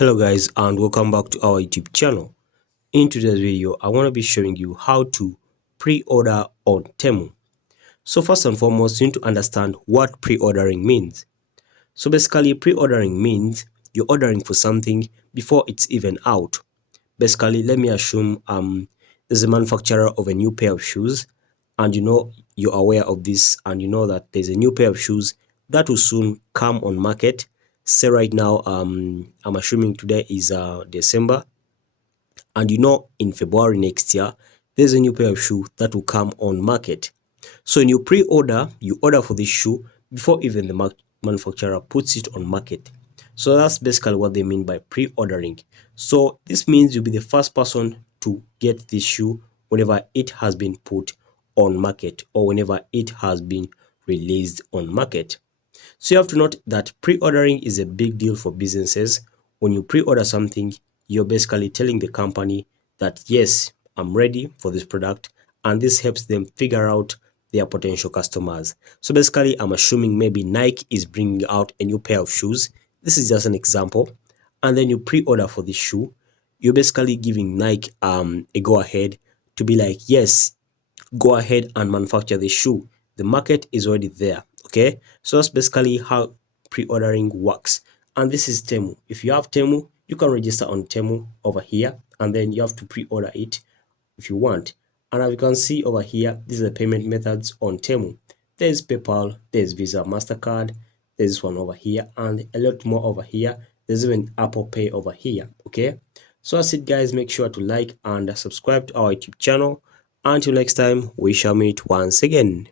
Hello guys, and welcome back to our YouTube channel. In today's video I want to be showing you how to pre-order on Temu. So first and foremost, you need to understand what pre-ordering means. So basically, pre-ordering means you're ordering for something before it's even out. Basically, let me assume there's a manufacturer of a new pair of shoes, and you're aware of this, and you know that there's a new pair of shoes that will soon come on market. Say right now, I'm assuming today is December, and in February next year there's a new pair of shoe that will come on market. So when you pre-order, you order for this shoe before even the manufacturer puts it on market. So that's basically what they mean by pre-ordering. So this means you'll be the first person to get this shoe whenever it has been put on market, or whenever it has been released on market. So you have to note that pre-ordering is a big deal for businesses. When you pre-order something, you're basically telling the company that yes, I'm ready for this product, and this helps them figure out their potential customers. So basically, I'm assuming maybe Nike is bringing out a new pair of shoes. This is just an example. And then you pre-order for this shoe. You're basically giving Nike a go ahead to be like, yes, go ahead and manufacture the shoe. The market is already there. Okay, so that's basically how pre-ordering works. And this is Temu. If you have Temu, you can register on Temu over here, and then you have to pre-order it if you want. And as you can see over here, these are the payment methods on Temu. There's PayPal, there's Visa, MasterCard, there's this one over here, and a lot more over here. There's even Apple Pay over here. Okay, so that's it guys. Make sure to like and subscribe to our YouTube channel. Until next time, we shall meet once again.